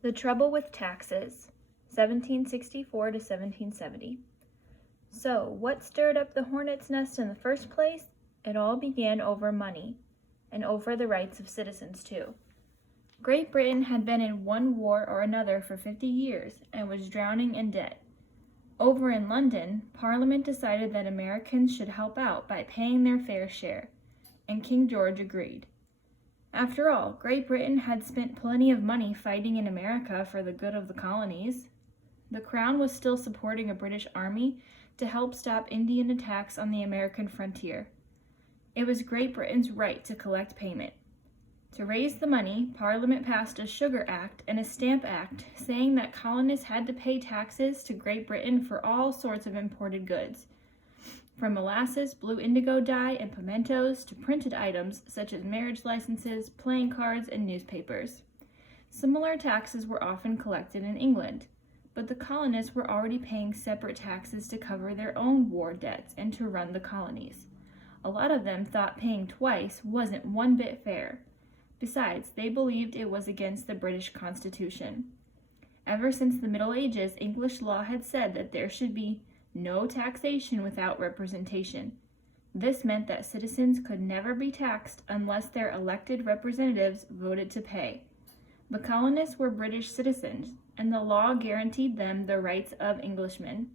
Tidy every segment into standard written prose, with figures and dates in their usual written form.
The Trouble with Taxes, 1764 to 1770. So, what stirred up the hornet's nest in the first place? It all began over money, and over the rights of citizens, too. Great Britain had been in one war or another for 50 years and was drowning in debt. Over in London, Parliament decided that Americans should help out by paying their fair share, and King George agreed. After all, Great Britain had spent plenty of money fighting in America for the good of the colonies. The Crown was still supporting a British army to help stop Indian attacks on the American frontier. It was Great Britain's right to collect payment. To raise the money, Parliament passed a Sugar Act and a Stamp Act saying that colonists had to pay taxes to Great Britain for all sorts of imported goods, from molasses, blue indigo dye, and pimentos to printed items such as marriage licenses, playing cards, and newspapers. Similar taxes were often collected in England, but the colonists were already paying separate taxes to cover their own war debts and to run the colonies. A lot of them thought paying twice wasn't one bit fair. Besides, they believed it was against the British Constitution. Ever since the Middle Ages, English law had said that there should be no taxation without representation. This meant that citizens could never be taxed unless their elected representatives voted to pay. The colonists were British citizens, and the law guaranteed them the rights of Englishmen.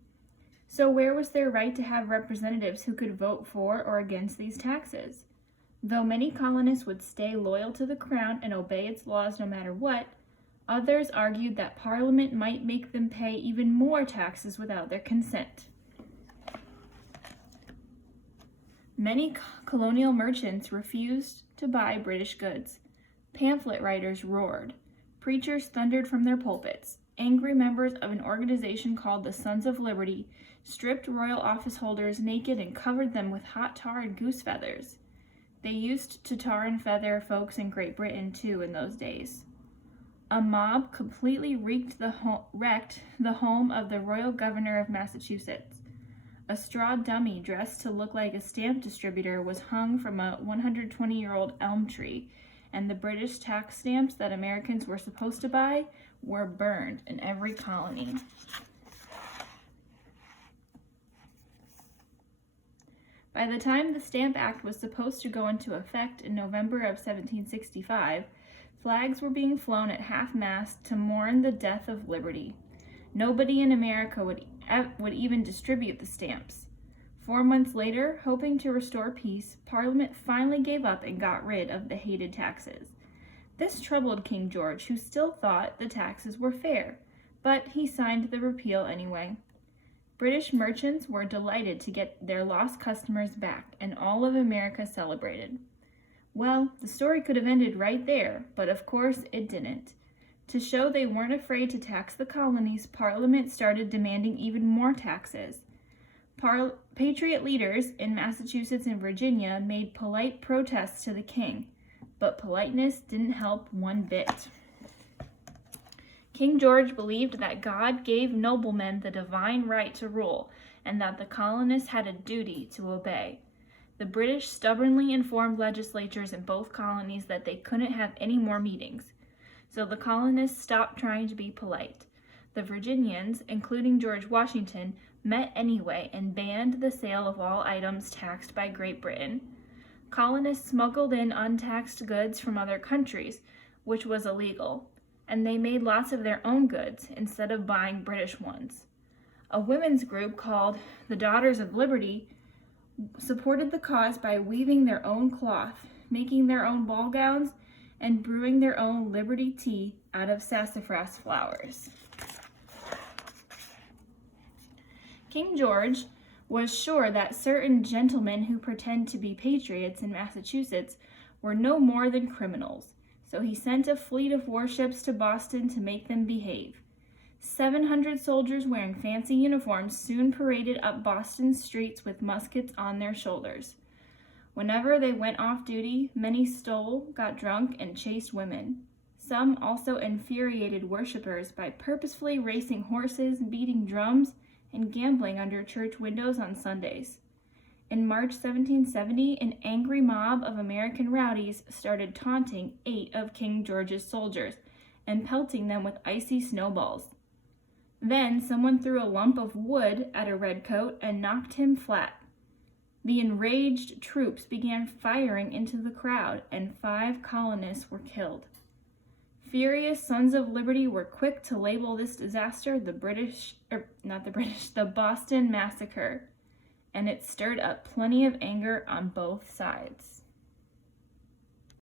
So where was their right to have representatives who could vote for or against these taxes? Though many colonists would stay loyal to the Crown and obey its laws no matter what, others argued that Parliament might make them pay even more taxes without their consent. Many colonial merchants refused to buy British goods. Pamphlet writers roared. Preachers thundered from their pulpits. Angry members of an organization called the Sons of Liberty stripped royal office holders naked and covered them with hot tar and goose feathers. They used to tar and feather folks in Great Britain, too, in those days. A mob completely wrecked the home of the royal governor of Massachusetts. A straw dummy dressed to look like a stamp distributor was hung from a 120-year-old elm tree, and the British tax stamps that Americans were supposed to buy were burned in every colony. By the time the Stamp Act was supposed to go into effect in November of 1765, flags were being flown at half-mast to mourn the death of liberty. Nobody in America would even distribute the stamps. 4 months later, hoping to restore peace, Parliament finally gave up and got rid of the hated taxes. This troubled King George, who still thought the taxes were fair, but he signed the repeal anyway. British merchants were delighted to get their lost customers back, and all of America celebrated. Well, the story could have ended right there, but of course it didn't. To show they weren't afraid to tax the colonies, Parliament started demanding even more taxes. Patriot leaders in Massachusetts and Virginia made polite protests to the king, but politeness didn't help one bit. King George believed that God gave noblemen the divine right to rule, and that the colonists had a duty to obey. The British stubbornly informed legislatures in both colonies that they couldn't have any more meetings, so the colonists stopped trying to be polite. The Virginians, including George Washington, met anyway and banned the sale of all items taxed by Great Britain. Colonists smuggled in untaxed goods from other countries, which was illegal, and they made lots of their own goods instead of buying British ones. A women's group called the Daughters of Liberty supported the cause by weaving their own cloth, making their own ball gowns, and brewing their own Liberty tea out of sassafras flowers. King George was sure that certain gentlemen who pretend to be patriots in Massachusetts were no more than criminals, so he sent a fleet of warships to Boston to make them behave. 700 soldiers wearing fancy uniforms soon paraded up Boston's streets with muskets on their shoulders. Whenever they went off duty, many stole, got drunk, and chased women. Some also infuriated worshippers by purposefully racing horses, beating drums, and gambling under church windows on Sundays. In March 1770, an angry mob of American rowdies started taunting 8 of King George's soldiers, and pelting them with icy snowballs. Then someone threw a lump of wood at a redcoat and knocked him flat. The enraged troops began firing into the crowd, and 5 colonists were killed. Furious Sons of Liberty were quick to label this disaster the Boston Massacre, and it stirred up plenty of anger on both sides.